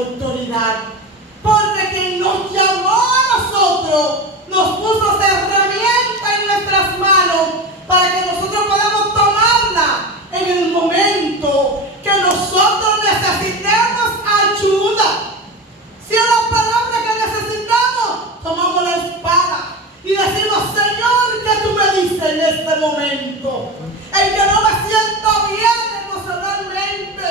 autoridad. Porque quien nos llamó a nosotros, nos puso esa herramienta en nuestras manos para que nosotros podamos tomarla en el momento que nosotros necesitemos ayuda. Si es la palabra que necesitamos, tomamos la espada y decimos: Señor, ¿qué tú me dices en este momento? En que no me siento bien emocionalmente.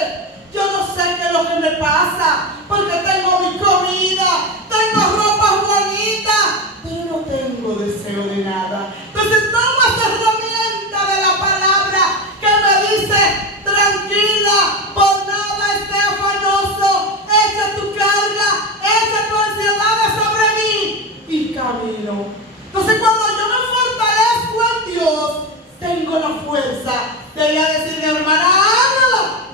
Yo no sé qué es lo que me pasa, porque tengo mi comida, tengo ropa bonita, pero no tengo deseo de nada. Entonces toma esa herramienta de la palabra que me dice: tranquila, por nada esté afanoso, echa tu carga, echa tu ansiedad sobre mí y camino. Entonces cuando yo me fortalezco en Dios, tengo la fuerza de ir a decirle: hermana, hágalo.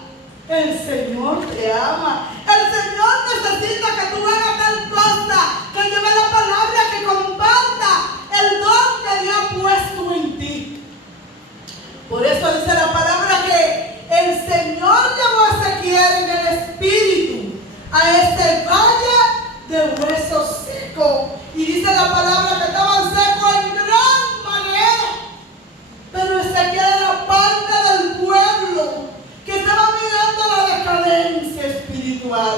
El Señor te ama. El Señor necesita que tú hagas tal cosa, que lleve la palabra, que comparta el don que Dios ha puesto en ti. Por eso dice la palabra que el Señor llevó a Ezequiel en el espíritu a este valle de huesos secos. Y dice la palabra que estaban secos en gran manera. Pero Ezequiel era parte del pueblo que estaba mirando la decadencia espiritual,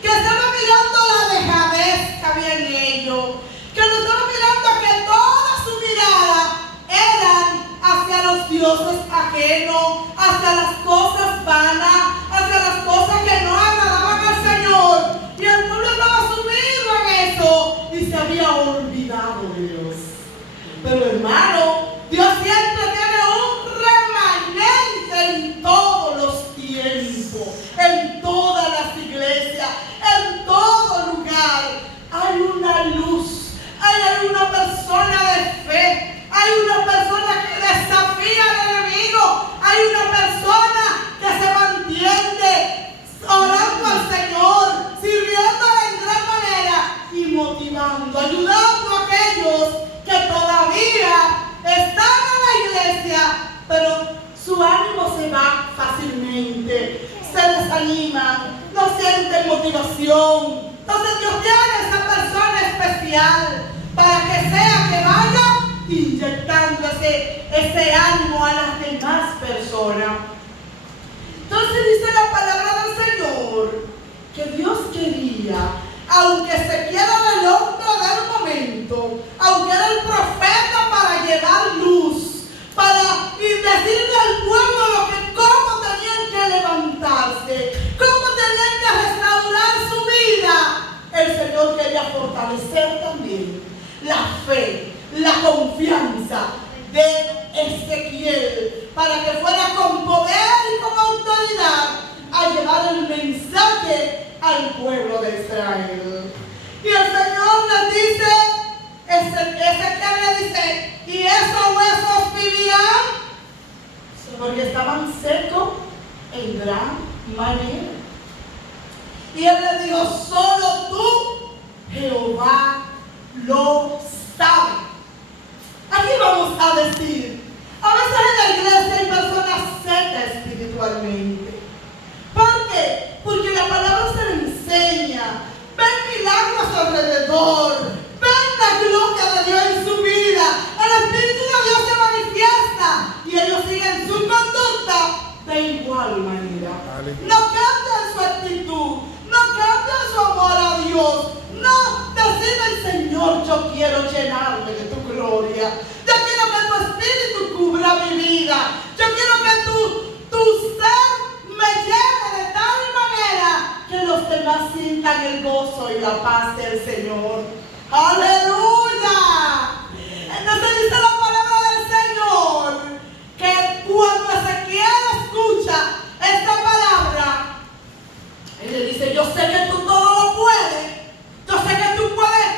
que estaba mirando la dejadez que había en ellos, que no estaba mirando que toda su mirada eran hacia los dioses ajenos, hacia las cosas vanas, hacia las cosas que no agradaban al Señor. Y el pueblo estaba sumido en eso y se había olvidado de Dios. Pero hermano, Dios siempre tiene un remanente en todos los tiempos, en todas las iglesias, en todo lugar. Hay una luz, hay una persona de fe, hay una persona que desafía al enemigo, hay una persona que se mantiene orando al Señor, sirviéndole en gran manera y motivando, ayudando a aquellos que todavía están en la iglesia, pero su ánimo se va fácilmente, se desaniman, no sienten motivación. Entonces Dios tiene esa persona especial para que sea que vaya inyectando ese ánimo a las demás personas. Entonces dice la palabra del Señor que Dios quería, aunque Ezequiel era el hombre del momento, aunque era el profeta para llevar luz, para decirle al pueblo cómo tenían que levantarse, cómo tenían que restaurar su vida, el Señor quería fortalecer también la fe, la confianza de Ezequiel, para que fuera con poder y con autoridad a llevar el mensaje al pueblo de Israel. Y el Señor les dice, Ezequiel le dice: ¿y esos huesos vivirán? Porque estaban secos en gran manera. Y él le dijo: solo tú, Jehová, lo sabes. Aquí vamos a decir, a veces en la iglesia hay personas secas espiritualmente. ¿Por qué? Porque la palabra se le enseña, ven milagros alrededor, ven la gloria de Dios en su vida, el Espíritu de Dios se manifiesta y ellos siguen su conducta de igual manera. No cambian su actitud, no cambian su amor a Dios, no deciden: Señor, yo quiero llenarme de tu gloria, yo quiero que tu Espíritu cubra mi vida, yo quiero que tu ser me llene de tal manera que los demás sientan el gozo y la paz del Señor. ¡Aleluya! Entonces dice la palabra del Señor que cuando Ezequiel escucha esta palabra, él le dice: yo sé que tú todo lo puedes, yo sé que tú puedes,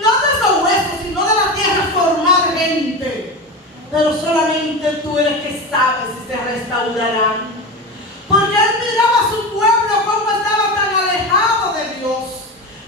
no de esos huesos, sino de la tierra formar gente, pero solamente tú eres que sabes si se restaurarán. Porque él miraba a su pueblo como estaba tan alejado de Dios,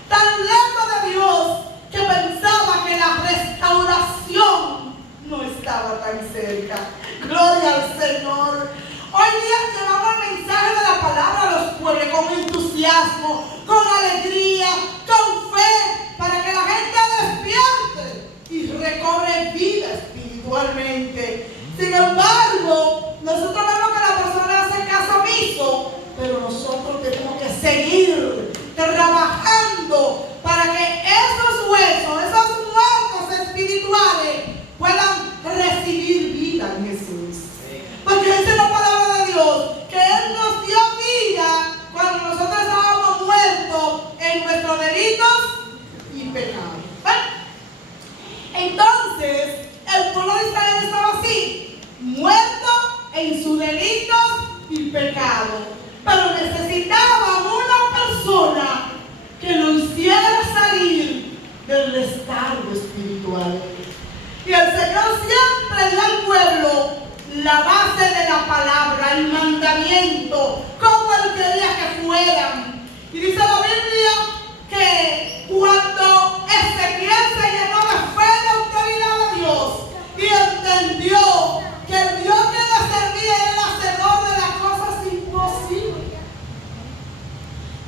tan lejos de Dios, que pensaba que la restauración no estaba tan cerca. Gloria al Señor. Hoy día llevamos el mensaje de la palabra a los pueblos con entusiasmo, con alegría, con fe, para que la gente despierte y recobre vida espiritualmente. Sin embargo, nosotros vemos que la persona hace caso omiso, pero nosotros tenemos que seguir trabajando para que esos huesos, esos muertos espirituales puedan recibir vida en Jesús. Porque dice la palabra de Dios que Él nos dio vida cuando nosotros estábamos muertos en nuestros delitos y pecados. Entonces, el pueblo de Israel estaba así, muerto en sus delitos y pecados. Pero necesitaban una persona que lo hiciera salir del letargo espiritual. Y el Señor siempre dio al pueblo la base de la palabra, el mandamiento, como Él quería que fueran. Y dice la Biblia que cuando Ezequiel se llenó de fe y de autoridad de Dios y entendió que el Dios que le servía era el hacedor de las cosas imposibles,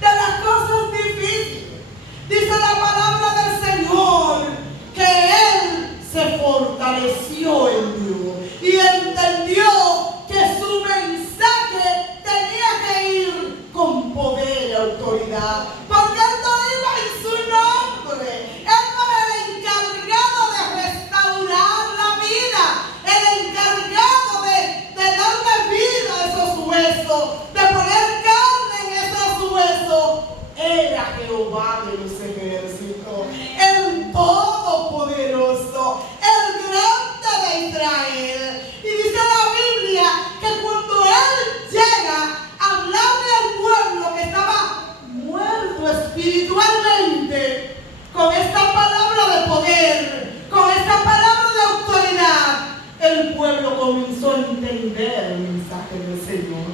de las cosas difíciles, dice la palabra del Señor que Él se fortaleció en Dios y entendió que su mensaje tenía que ir con poder y autoridad, porque Él no iba en su nombre. Él no era el encargado de restaurar la vida, el encargado de darle vida a esos huesos, de poner carne en esos huesos. Era Jehová de los ejércitos, el Todopoderoso, el Grande de Israel. Y dice la Biblia que cuando Él llega a hablarle al pueblo que estaba muerto espiritualmente, con esta palabra de poder, con esta palabra de autoridad, el pueblo comenzó a entender el mensaje del Señor.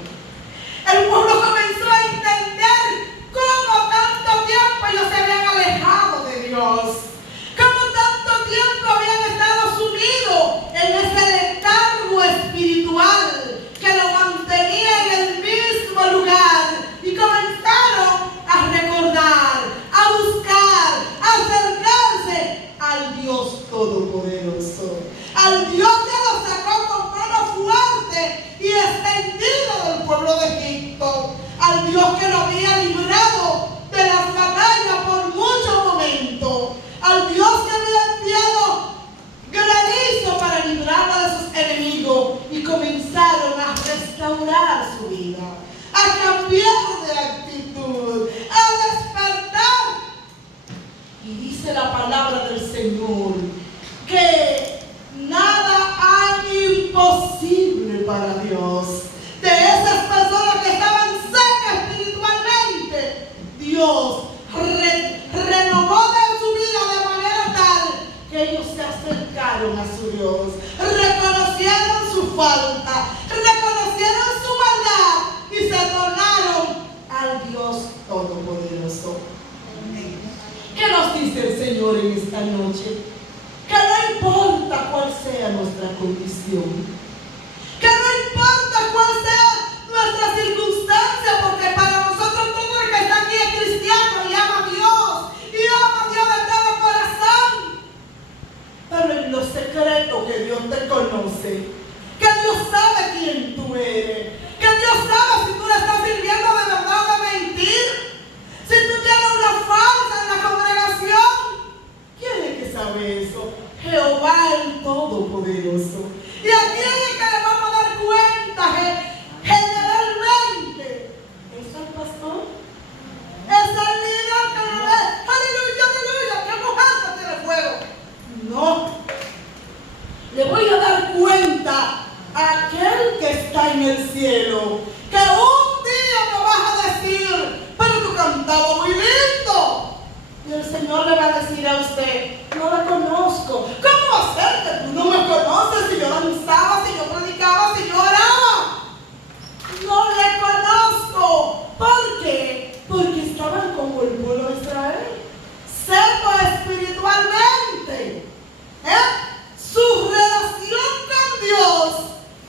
El pueblo comenzó a entender cómo tanto tiempo ellos se habían alejado de Dios, cómo tanto tiempo habían estado sumidos en ese letargo espiritual que lo mantenía en el mismo lugar, y comenzaron a recordar, a buscar, a acercarse al Dios Todopoderoso, al Dios que los sacó con mano fuerte y extendido del pueblo de Egipto, al Dios que lo había librado de las batallas por muchos momentos, al Dios que había enviado granizo para librarla de sus enemigos, y comenzaron a restaurar su vida, a cambiar de actitud, a despertar. Y dice la palabra del Señor que nada hay imposible para Dios. De esas personas que estaban secas espiritualmente, Dios renovó de su vida de manera tal que ellos se acercaron a su Dios, reconocieron su falta, reconocieron su maldad y se tornaron al Dios Todopoderoso. ¿Qué nos dice el Señor en esta noche? Que no importa cuál sea nuestra condición, que no importa cuál sea nuestra circunstancia, porque para nosotros todo el que está aquí es cristiano y ama a Dios de todo corazón. Pero en lo secreto que Dios te conoce, que Dios sabe quién tú eres, que Dios sabe si tú le estás sirviendo de verdad o de mentir, si tú tienes una falsa en la congregación. ¿Quién es que sabe eso? Jehová el Todopoderoso. ¿Y a quién es que le vamos a dar cuenta generalmente? ¿Es el pastor? ¿Es el líder que le ve? ¡Aleluya, aleluya! ¡Qué mujer que tiene fuego! No. Le voy a dar cuenta a aquel que está en el cielo, que un día me vas a decir: pero tú cantabas muy lindo. Y el Señor le va a decir a usted: no la conozco. ¿Cómo va a ser que tú no me conoces si yo danzaba, si yo predicaba, si yo oraba? No le conozco. ¿Por qué? Porque estaban como el pueblo de Israel, secos espiritualmente. Su relación con Dios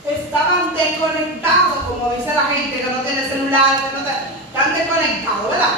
estaban desconectados, como dice la gente que no tiene celular, están desconectados, ¿verdad?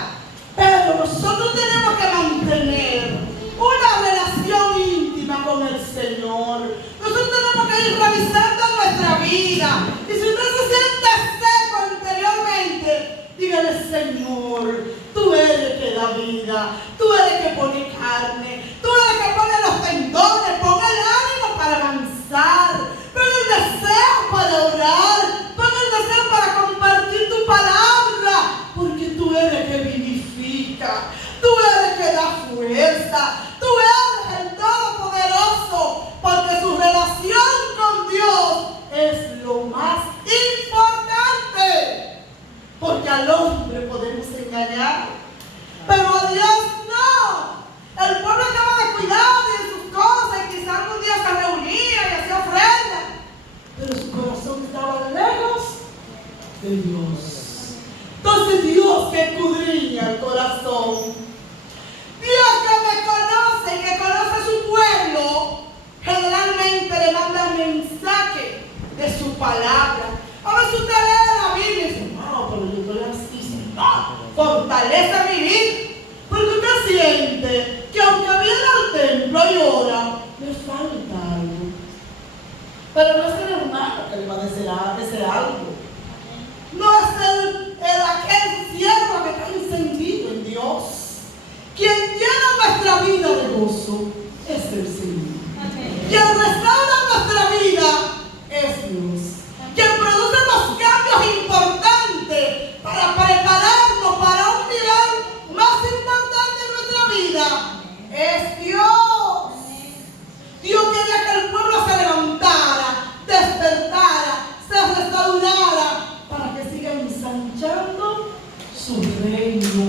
Pero nosotros tenemos que mantener una relación íntima con el Señor. Nosotros tenemos que ir revisando nuestra vida. Y si usted se siente seco interiormente, dígale: Señor, tú eres el que da vida, tú eres el que pone carne, tú eres el que pone los tendones, pon el ánimo para avanzar, pon el deseo para orar, pon el deseo para compartir tu palabra, porque tú eres el que vivifica, tú eres el que da fuerza, tú eres el Todopoderoso, porque su relación con Dios es lo más importante. Porque al hombre podemos engañar, pero a Dios no. El pueblo estaba descuidado en sus cosas y quizás algún día se reunía y hacía ofrendas, pero su corazón estaba lejos de Dios. Entonces Dios que escudriña el corazón, Dios que me conoce y que conoce a su pueblo, generalmente le manda un mensaje de su palabra. A veces usted lee la Biblia y dice: no, pero yo estoy así, Señor, fortalece mi vida. Porque usted siente que aunque viene al templo y ora, le falta algo. Pero no es el hermano que le va a decir algo. No es aquel siervo que está encendido en Dios. Quien llena nuestra vida de gozo es el Señor. Quien restaura nuestra vida es Dios. Quien produce los cambios importantes para prepararnos para un nivel más importante en nuestra vida es Dios. Dios quería que el pueblo se levantara, despertara, se restaurara para que siga ensanchando su reino.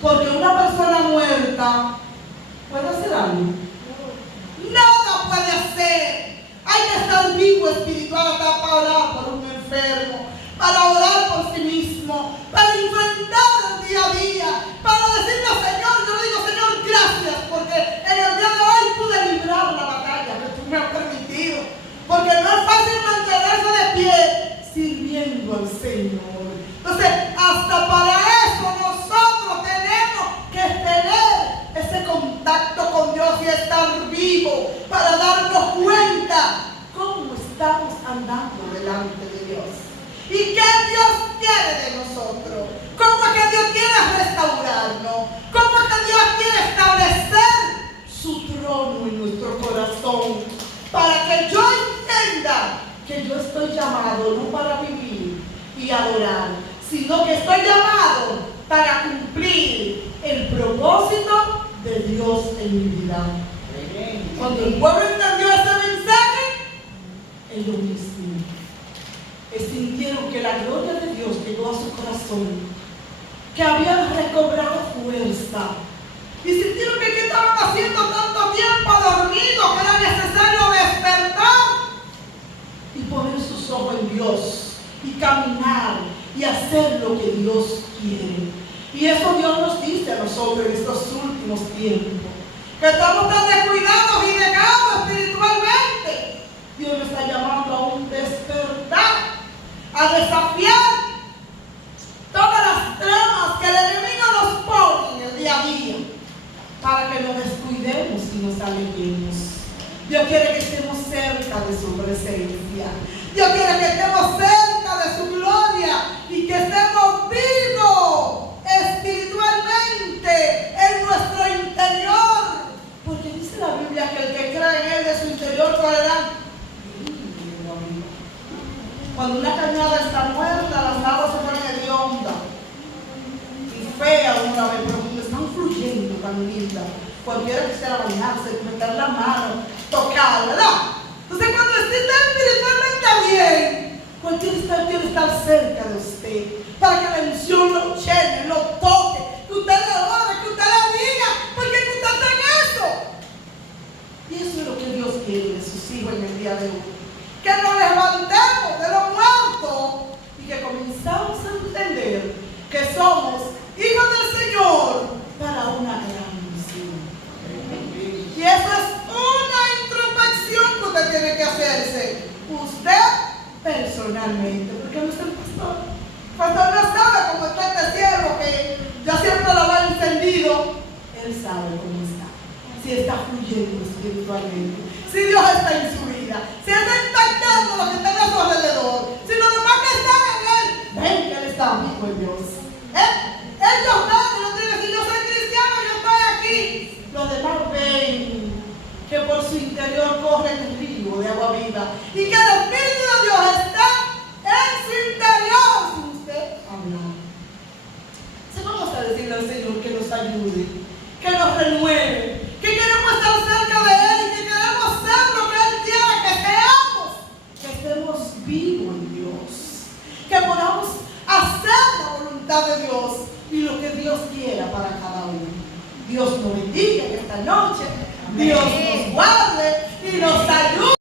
Porque una persona muerta puede hacer algo. Nada puede hacer. Hay que estar vivo espiritual hasta para orar por un enfermo, para orar por sí mismo, para enfrentar el día a día, para decirle al Señor, yo le digo: Señor, gracias, porque en el día de hoy pude librar la batalla que tú me has permitido, porque no es fácil mantenerse de pie sirviendo al Señor. Entonces, hasta para eso nosotros tenemos que tener ese contacto con Dios y estar vivo para darnos cuenta cómo estamos andando delante de Dios y qué Dios quiere de nosotros, cómo es que Dios quiere restaurarnos, cómo es que Dios quiere establecer su trono en nuestro corazón, para que yo entienda que yo estoy llamado no para vivir y adorar, sino que estoy llamado para cumplir el propósito de Dios en mi vida. Cuando el pueblo entendió ese mensaje, es lo mismo. Sintieron que la gloria de Dios llegó a su corazón, que habían recobrado fuerza, y sintieron que ¿qué estaban haciendo tanto tiempo dormidos? Que era necesario despertar y poner sus ojos en Dios y caminar y hacer lo que Dios quiere. Y eso Dios nos dice a nosotros en estos últimos tiempos, que estamos tan descuidados y negados espiritualmente. Dios nos está llamando a un despertar, a desafiar todas las tramas que el enemigo nos pone en el día a día, para que nos descuidemos y nos alejemos. Dios quiere que estemos cerca de su presencia. Dios quiere que estemos cerca de su gloria y que estemos vivos espiritualmente en nuestro interior. Porque dice la Biblia que el que cree en Él de su interior correrá. Cuando una cañada está muerta, las aguas se ponen hediondas y feas una vez, pero cuando están fluyendo tan lindas, cualquiera quisiera bañarse, meter la mano, tocar, ¿verdad? Entonces cuando está espiritualmente bien, cualquiera quiere estar cerca de usted, para que la unción lo llene, lo toque, que usted le ore, que usted le diga, porque usted está en eso. Y eso es lo que Dios quiere de sus hijos en el día de hoy. Que nos levantemos de los muertos y que comenzamos a entender que somos hijos del Señor para una gran misión. Y eso es una introspección que usted tiene que hacerse. Usted personalmente, porque no es el pastor. El pastor no sabe cómo está este siervo que ya siempre lo va encendido. Él sabe cómo está, si está fluyendo espiritualmente, si Dios está en su vida, si está impactando lo que está a su alrededor, si los demás que están en él ven que él está vivo en Dios. Ellos ven, no tienen que decir yo soy cristiano, yo estoy aquí. Los demás ven que por su interior corre el río de agua viva y que el Espíritu de Dios está en su interior sin usted hablar. Entonces vamos a decirle al Señor que nos ayude, que nos renueve, que queremos estar cerca de Él y que queremos ser lo que Él quiere que seamos, que estemos vivos en Dios, que podamos hacer la voluntad de Dios y lo que Dios quiera para cada uno. Dios nos bendiga en esta noche, Dios nos guarde y nos ayude.